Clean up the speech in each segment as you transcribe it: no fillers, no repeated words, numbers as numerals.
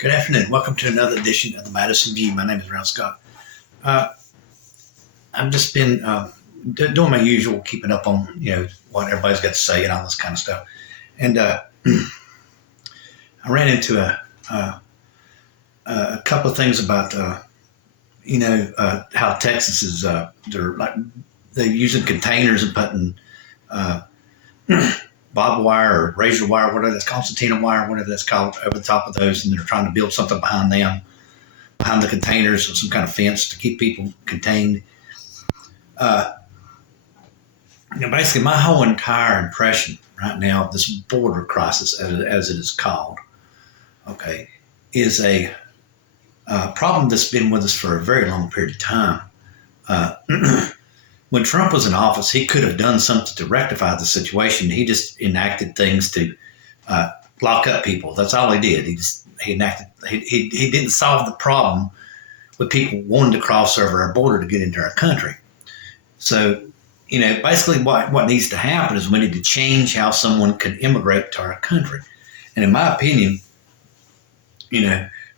Good afternoon. Welcome to another edition of the Madison View. My name is Ralph Scott. Uh, I've just been doing my usual, keeping up on what everybody's got to say and all this kind of stuff. And I ran into a couple of things about how Texas is they're using containers and putting uh, barbed wire or razor wire, whatever that's called, concertina wire, whatever that's called, over the top of those, and they're trying to build something behind them, behind the containers, or some kind of fence to keep people contained. Uh, Basically, my whole entire impression right now of this border crisis, as it is called, okay, is a problem that's been with us for a very long period of time. Uh, when Trump was in office, he could have done something to rectify the situation. He just enacted things to lock up people. That's all he did. He enacted. He didn't solve the problem with people wanting to cross over our border to get into our country. So, basically what needs to happen is we need to change how someone can immigrate to our country. And in my opinion,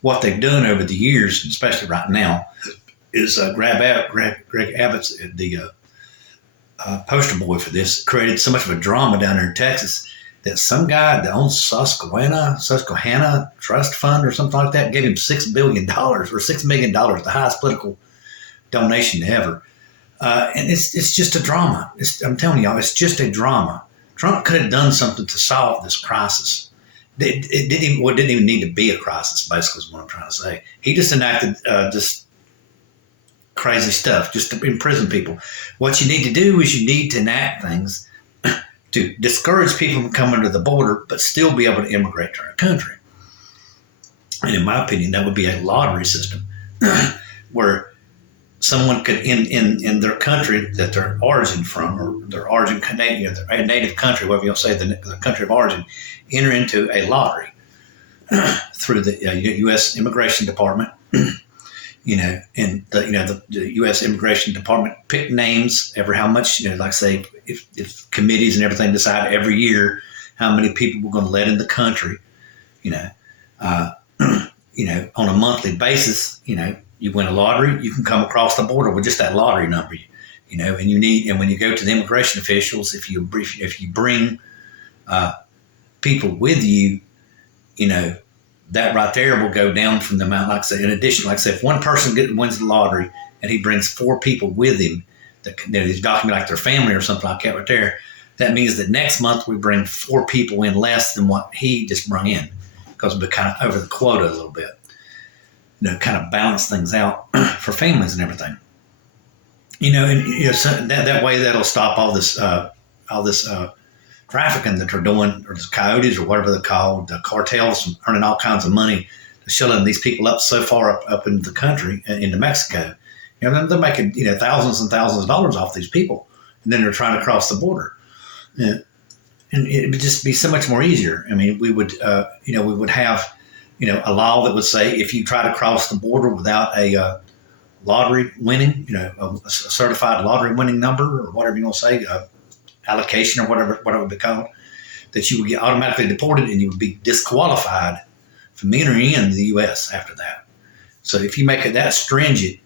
what they've done over the years, especially right now, is Greg Abbott's the poster boy for this, created so much of a drama down there in Texas that some guy that owns Susquehanna Trust Fund or something like that gave him $6 billion or $6 million, the highest political donation ever. And it's just a drama. I'm telling y'all, it's just a drama. Trump could have done something to solve this crisis. It didn't even need to be a crisis, basically, is what I'm trying to say. He just enacted just crazy stuff just to imprison people. What you need to do is you need to enact things to discourage people from coming to the border, but still be able to immigrate to our country. And in my opinion, that would be a lottery system where someone could, in their country that their origin from, or their origin Canadian, their native country, whatever you'll say, the country of origin, enter into a lottery through the U.S. Immigration Department. And the U.S. Immigration Department pick names every how much, like say, if committees and everything decide every year how many people we're going to let in the country, on a monthly basis, you win a lottery, you can come across the border with just that lottery number, and when you go to the immigration officials, if you bring people with you, that right there will go down from the amount. Like I say, in addition, like I say, if one person wins the lottery and he brings 4 people with him, he's documented like their family or something like that right there, that means that next month we bring 4 people in less than what he just brought in, because we're kind of over the quota a little bit. Kind of balance things out for families and everything. So that way that'll stop all this trafficking that they're doing, or the coyotes or whatever they're called, the cartels from earning all kinds of money, shelling these people up so far up into the country, into Mexico. They're making thousands and thousands of dollars off these people, and then they're trying to cross the border. And it would just be so much more easier. I mean, we would have a law that would say if you try to cross the border without a lottery winning, a certified lottery winning number, or whatever you want to say, allocation or whatever it would be called, that you would get automatically deported and you would be disqualified from entering into the U.S. after that. So if you make it that stringent,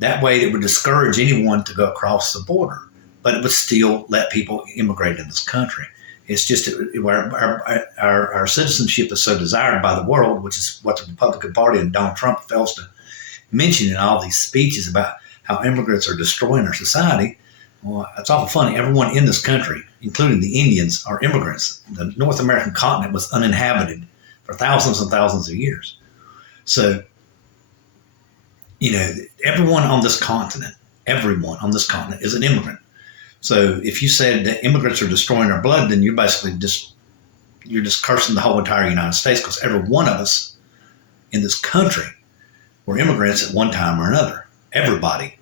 that way it would discourage anyone to go across the border, but it would still let people immigrate in this country. It's just our citizenship is so desired by the world, which is what the Republican Party and Donald Trump fails to mention in all these speeches about how immigrants are destroying our society. Well, it's awful funny. Everyone in this country, including the Indians, are immigrants. The North American continent was uninhabited for thousands and thousands of years. So, everyone on this continent is an immigrant. So if you said that immigrants are destroying our blood, then you're basically you're just cursing the whole entire United States, because every one of us in this country were immigrants at one time or another. Everybody,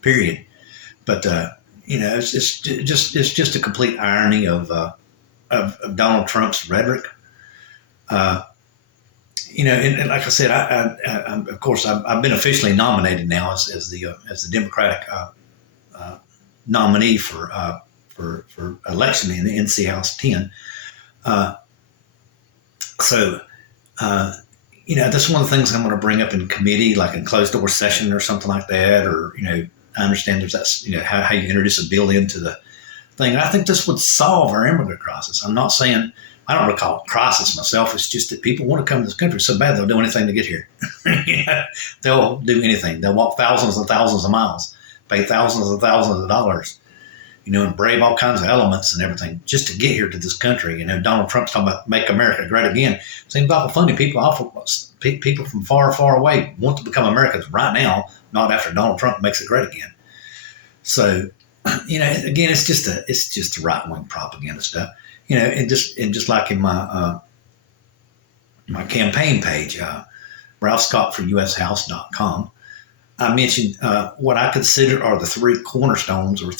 period. But it's just a complete irony of Donald Trump's rhetoric. And like I said, of course I've been officially nominated now as the Democratic nominee for election in the NC House 10. So That's one of the things I'm going to bring up in committee, like in closed door session or something like that. Or, I understand there's that, how you introduce a bill into the thing. And I think this would solve our immigrant crisis. I'm not saying, I don't want to call it crisis myself. It's just that people want to come to this country so bad they'll do anything to get here. They'll do anything. They'll walk thousands and thousands of miles, pay thousands and thousands of dollars, and brave all kinds of elements and everything just to get here to this country. Donald Trump's talking about make America great again. Seems awful funny. People from far, far away want to become Americans right now, not after Donald Trump makes it great again. So, again, it's just right wing propaganda stuff. And just like in my my campaign page, Ralph Scott for USHouse.com, I mentioned what I consider are the three cornerstones, or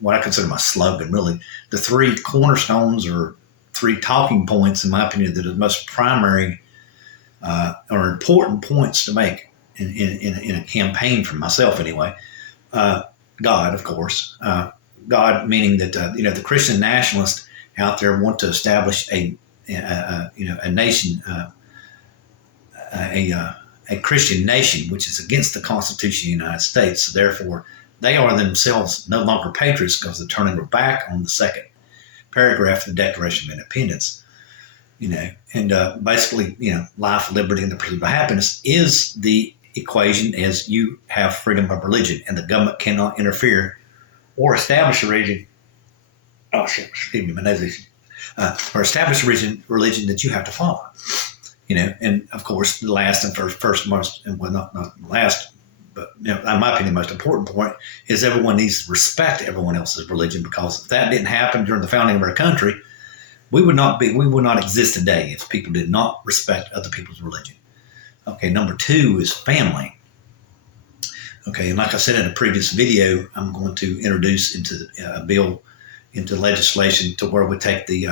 what I consider my slogan, really. The three cornerstones or three talking points, in my opinion, that are the most primary or important points to make in a campaign for myself, anyway. God, of course. God, meaning that, the Christian nationalists out there want to establish a nation, a Christian nation, which is against the Constitution of the United States. So therefore, they are themselves no longer patriots because they're turning their back on the second paragraph of the Declaration of Independence. And basically, life, liberty, and the pursuit of happiness is the equation as you have freedom of religion, and the government cannot interfere or establish a religion. Oh shit! Excuse me, my nose. Or establish a religion that you have to follow. And of course, the last and first most, and well, not last, but in my opinion, the most important point is everyone needs to respect everyone else's religion, because if that didn't happen during the founding of our country, we would not exist today if people did not respect other people's religion. Okay, number two is family. Okay, and like I said in a previous video, I'm going to introduce into a bill, into legislation, to where we take the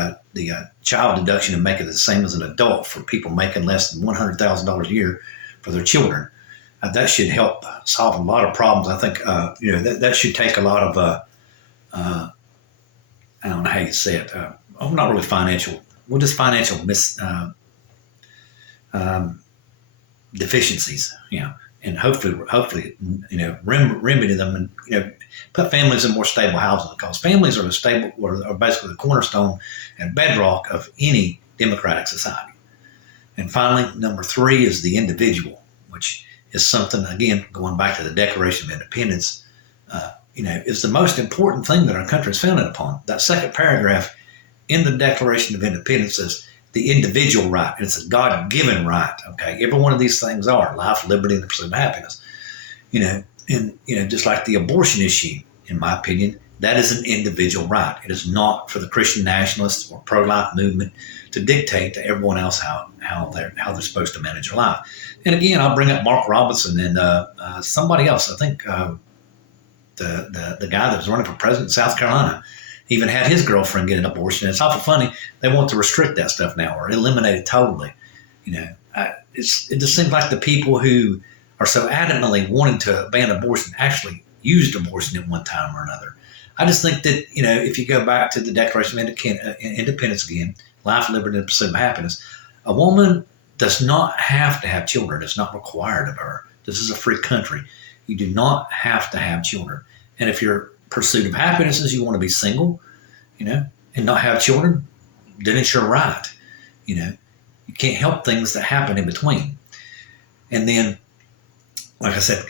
child deduction and make it the same as an adult for people making less than $100,000 a year for their children. That should help solve a lot of problems. I think that should take a lot of I don't know how you say it. Not really financial. Well, just financial deficiencies. And hopefully, remedy them, and put families in more stable housing, because families are basically the cornerstone and bedrock of any democratic society. And finally, number three is the individual, which is something, again, going back to the Declaration of Independence, is the most important thing that our country is founded upon. That second paragraph in the Declaration of Independence says the individual right. It's a God-given right. Okay, every one of these things are life, liberty, and the pursuit of happiness. And just like the abortion issue, in my opinion, that is an individual right. It is not for the Christian nationalists or pro-life movement to dictate to everyone else how they're supposed to manage their life. And again, I'll bring up Mark Robinson and somebody else. I think the guy that was running for president in South Carolina even had his girlfriend get an abortion. It's awful funny. They want to restrict that stuff now, or eliminate it totally. It just seems like the people who are so adamantly wanting to ban abortion actually used abortion at one time or another. I just think that, if you go back to the Declaration of Independence again, life, liberty, and the pursuit of happiness, a woman does not have to have children. It's not required of her. This is a free country. You do not have to have children. And if your pursuit of happiness is you want to be single, and not have children, then it's your right. You can't help things that happen in between. And then, like I said,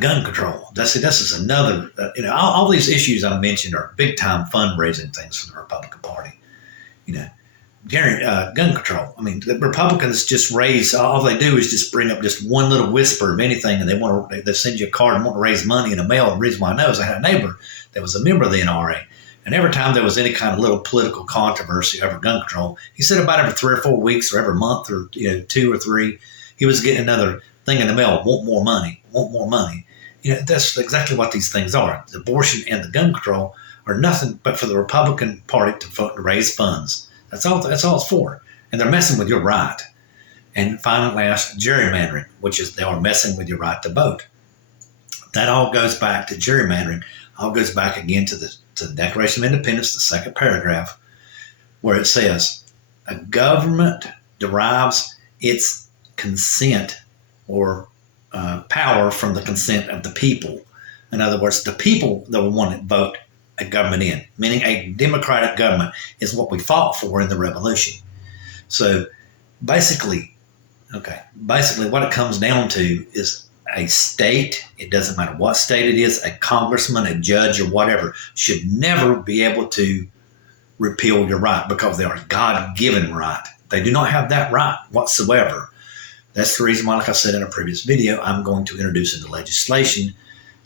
gun control. This is another, all these issues I mentioned are big time fundraising things for the Republican Party. Gun control. I mean, the Republicans just all they do is just bring up just one little whisper of anything, and they send you a card and want to raise money in the mail. The reason why I know is I had a neighbor that was a member of the NRA. And every time there was any kind of little political controversy over gun control, he said about every 3 or 4 weeks or every month or 2 or 3, he was getting another thing in the mail. Want more money? That's exactly what these things are. The abortion and the gun control are nothing but for the Republican Party to raise funds. That's all it's for. And they're messing with your right. And finally, last, gerrymandering, which is they are messing with your right to vote. That all goes back to gerrymandering. All goes back again to the Declaration of Independence, the second paragraph, where it says, a government derives it's consent or power from the consent of the people. In other words, the people that will want to vote a government in, meaning a democratic government, is what we fought for in the revolution. So basically what it comes down to is a state, it doesn't matter what state it is, a congressman, a judge, or whatever, should never be able to repeal your right because they are a God-given right. They do not have that right whatsoever. That's the reason why, like I said in a previous video, I'm going to introduce into legislation,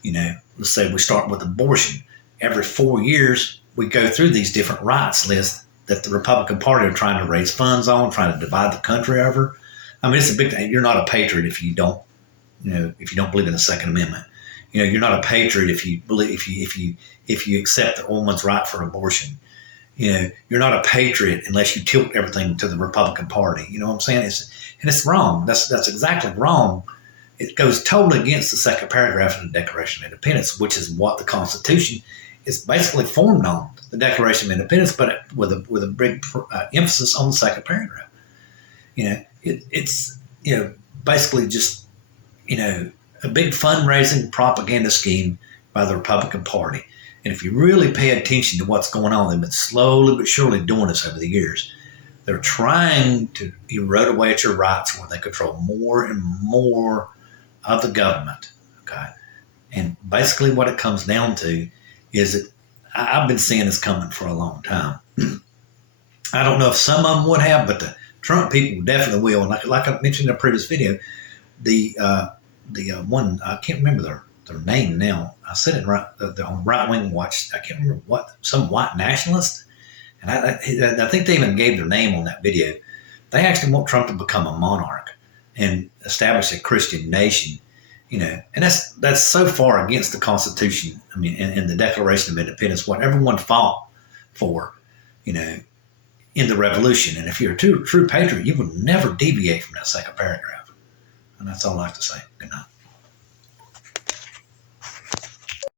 let's say we start with abortion. Every 4 years, we go through these different rights lists that the Republican Party are trying to raise funds on, trying to divide the country over. I mean, it's a big thing. You're not a patriot if you don't, if you don't believe in the Second Amendment. You're not a patriot if you believe if you accept the woman's right for abortion. You're not a patriot unless you tilt everything to the Republican Party. You know what I'm saying? It's wrong. That's exactly wrong. It goes totally against the second paragraph of the Declaration of Independence, which is what the Constitution is basically formed on, the Declaration of Independence, but with a big emphasis on the second paragraph. It's basically just a big fundraising propaganda scheme by the Republican Party. And if you really pay attention to what's going on, they've been slowly but surely doing this over the years. They're trying to erode away at your rights where they control more and more of the government. Okay. And basically what it comes down to is that I've been seeing this coming for a long time. I don't know if some of them would have, but the Trump people definitely will. And like I mentioned in a previous video, the one, I can't remember their name now. I said it right, on Right Wing Watch. I can't remember some white nationalist. And I think they even gave their name on that video. They actually want Trump to become a monarch and establish a Christian nation, and that's so far against the Constitution. I mean, and the Declaration of Independence, what everyone fought for, in the Revolution. And if you're a true patriot, you will never deviate from that second paragraph. And that's all I have to say. Good night.